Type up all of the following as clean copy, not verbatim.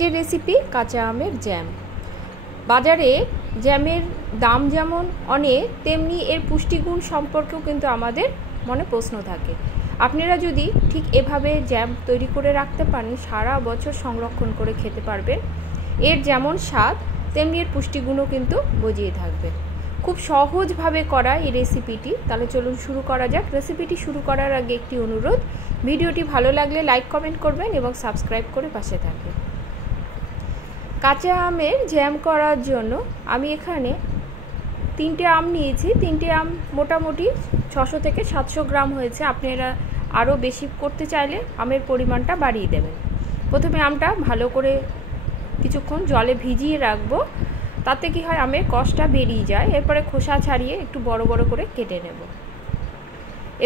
আজকের রেসিপি কাঁচা আমের জ্যাম। বাজারে জ্যামের দাম যেমন অনেক, তেমনি এর পুষ্টিগুণ সম্পর্কেও কিন্তু আমাদের মনে প্রশ্ন থাকে। আপনারা যদি ঠিক এভাবে জ্যাম তৈরি করে রাখতে পারেন, সারা বছর সংরক্ষণ করে খেতে পারবেন। এর যেমন স্বাদ তেমনি এর পুষ্টিগুণও কিন্তু বজিয়ে থাকবে। খুব সহজভাবে করা এই রেসিপিটি। তাহলে চলুন শুরু করা যাক। রেসিপিটি শুরু করার আগে একটি অনুরোধ, ভিডিওটি ভালো লাগলে লাইক কমেন্ট করবেন এবং সাবস্ক্রাইব করে পাশে থাকবেন। কাঁচা আমের জ্যাম করার জন্য আমি এখানে 3টে আম নিয়েছি। 3টে আম মোটামুটি 600 থেকে 700 গ্রাম হয়েছে। আপনারা আরও বেশি করতে চাইলে আমের পরিমাণটা বাড়িয়ে দেবেন। প্রথমে আমটা ভালো করে কিছুক্ষণ জলে ভিজিয়ে রাখবো, তাতে কি হয় আমের কষটা বেরিয়ে যায়। এরপরে খোসা ছাড়িয়ে একটু বড় বড় করে কেটে নেব।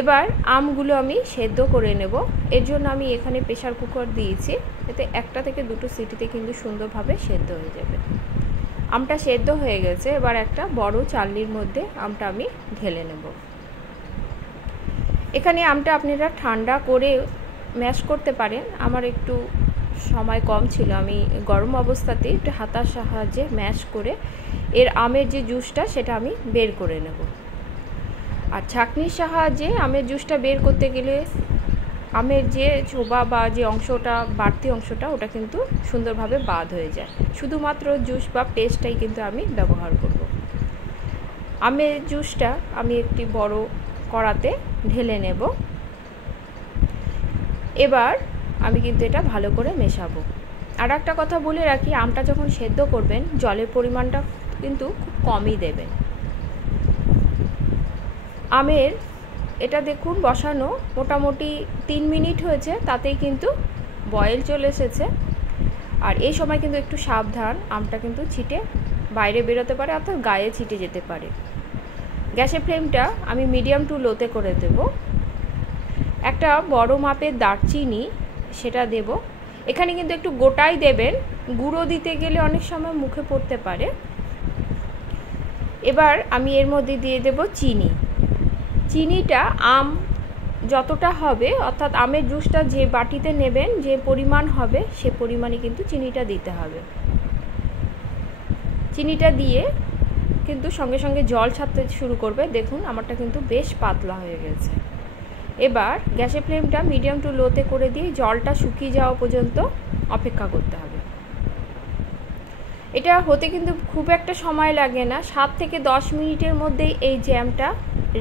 এবার আমগুলো আমি সেদ্ধ করে নেব। এর জন্য আমি এখানে প্রেসার কুকার দিয়েছি, এতে 1 থেকে 2 সিটিতে কিন্তু সুন্দরভাবে সেদ্ধ হয়ে যাবে। আমটা সেদ্ধ হয়ে গেছে। এবার একটা বড় চালনির মধ্যে আমটা আমি ঢেলে নেব। এখানে আমটা আপনারা ঠান্ডা করে ম্যাশ করতে পারেন। আমার একটু সময় কম ছিল, আমি গরম অবস্থাতেই একটু হাতার সাহায্যে ম্যাশ করে এর আমের যে জুসটা সেটা আমি বের করে নেব। আর ছাঁকনির সাহায্যে আমের জুসটা বের করতে গেলে আমের যে চোবা বা যে অংশটা বাড়তি অংশটা ওটা কিন্তু সুন্দরভাবে বাদ হয়ে যায়। শুধুমাত্র জুস বা পেস্টটাই কিন্তু আমি ব্যবহার করব। আমের জুসটা আমি একটি বড় কড়াতে ঢেলে নেব। এবার আমি কিন্তু এটা ভালো করে মেশাবো। আর একটা কথা বলে রাখি, আমটা যখন সেদ্ধ করবেন জলের পরিমাণটা কিন্তু খুব কমই দেবেন। আমের এটা দেখুন বসানো মোটামুটি 3 মিনিট হয়েছে, তাতেই কিন্তু বয়েল চলে এসেছে। আর এই সময় কিন্তু একটু সাবধান, আমটা কিন্তু ছিটে বাইরে বেরোতে পারে, অর্থাৎ গায়ে ছিটে যেতে পারে। গ্যাসের ফ্লেমটা আমি মিডিয়াম টু লোতে করে দেব। একটা বড় মাপের দারচিনি সেটা দেব। এখানে কিন্তু একটু গোটাই দেবেন, গুঁড়ো দিতে গেলে অনেক সময় মুখে পড়তে পারে। এবার আমি এর মধ্যে দিয়ে দেব চিনি। চিনিটা আম যতটা হবে, অর্থাৎ আমের জুসটা যে বাটিতে নেবেন যে পরিমাণ হবে সে পরিমাণে কিন্তু চিনিটা দিতে হবে। চিনিটা দিয়ে কিন্তু সঙ্গে সঙ্গে জল ছাড়তে শুরু করবে। দেখুন আমারটা কিন্তু বেশ পাতলা হয়ে গেছে। এবার গ্যাসের ফ্লেমটা মিডিয়াম টু লোতে করে দিয়ে জলটা শুকিয়ে যাওয়া পর্যন্ত অপেক্ষা করতে হবে। এটা হতে কিন্তু খুব একটা সময় লাগে না, 7 থেকে 10 মিনিটের মধ্যেই এই জ্যামটা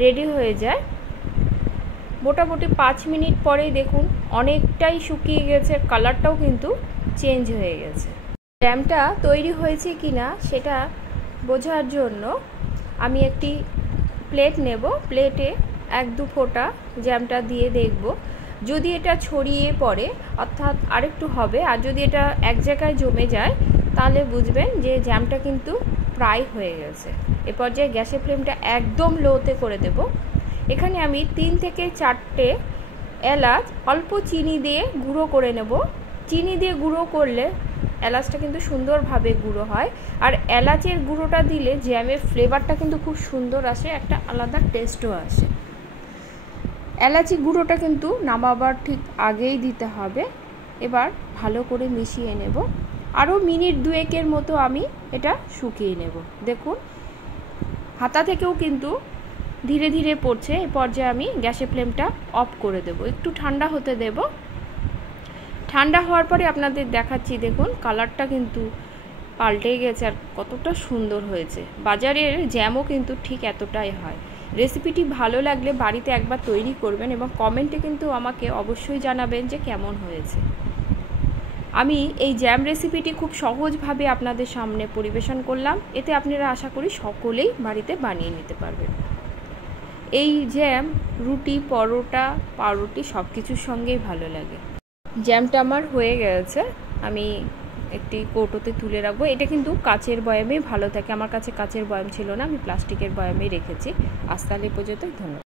রেডি হয়ে যায়। মোটামুটি 5 মিনিট পরেই দেখুন অনেকটাই শুকিয়ে গেছে, কালারটাও কিন্তু চেঞ্জ হয়ে গেছে। জ্যামটা তৈরি হয়েছে কি না সেটা বোঝার জন্য আমি একটি প্লেট নেব। প্লেটে 1-2 ফোঁটা জ্যামটা দিয়ে দেখব। যদি এটা ছড়িয়ে পড়ে অর্থাৎ আরেকটু হবে, আর যদি এটা এক জায়গায় জমে যায় তাহলে বুঝবেন যে জ্যামটা কিন্তু প্রায় হয়ে গেছে। এ পর্যায়ে গ্যাসের ফ্লেমটা একদম লোতে করে দেব। এখানে আমি 3 থেকে 4টে এলাচ অল্প চিনি দিয়ে গুঁড়ো করে নেব। চিনি দিয়ে গুঁড়ো করলে এলাচটা কিন্তু সুন্দরভাবে গুঁড়ো হয়, আর এলাচের গুঁড়োটা দিলে জ্যামের ফ্লেভারটা কিন্তু খুব সুন্দর আসে, একটা আলাদা টেস্টও আসে। এলাচি গুঁড়োটা কিন্তু নামাবার ঠিক আগেই দিতে হবে। এবার ভালো করে মিশিয়ে নেব। আরও মিনিট 2-এর মতো আমি এটা শুকিয়ে নেব। দেখুন হাতা থেকেও কিন্তু ধীরে ধীরে পড়ছে। এই পর্যায়ে আমি গ্যাসের ফ্লেমটা অফ করে দেব, একটু ঠান্ডা হতে দেব। ঠান্ডা হওয়ার পরে আপনাদের দেখাচ্ছি, দেখুন কালারটা কিন্তু পাল্টে গেছে আর কতটা সুন্দর হয়েছে। বাজারের জ্যামও কিন্তু ঠিক এতটাই হয়। রেসিপিটি ভালো লাগলে বাড়িতে একবার তৈরি করবেন এবং কমেন্টে কিন্তু আমাকে অবশ্যই জানাবেন যে কেমন হয়েছে। আমি এই জ্যাম রেসিপিটি খুব সহজভাবে আপনাদের সামনে পরিবেশন করলাম, এতে আপনারা আশা করি সকলেই বাড়িতে বানিয়ে নিতে পারবেন। এই জ্যাম রুটি, পরোটা, পাউরুটি সব কিছুর সঙ্গেই ভালো লাগে। জ্যামটা আমার হয়ে গেছে, আমি একটি কৌটোতে তুলে রাখবো। এটা কিন্তু কাচের বয়ামেই ভালো থাকে। আমার কাছে কাচের বয়াম ছিল না, আমি প্লাস্টিকের বয়ামেই রেখেছি। আজ তাহলে পর্যন্ত, ধন্যবাদ।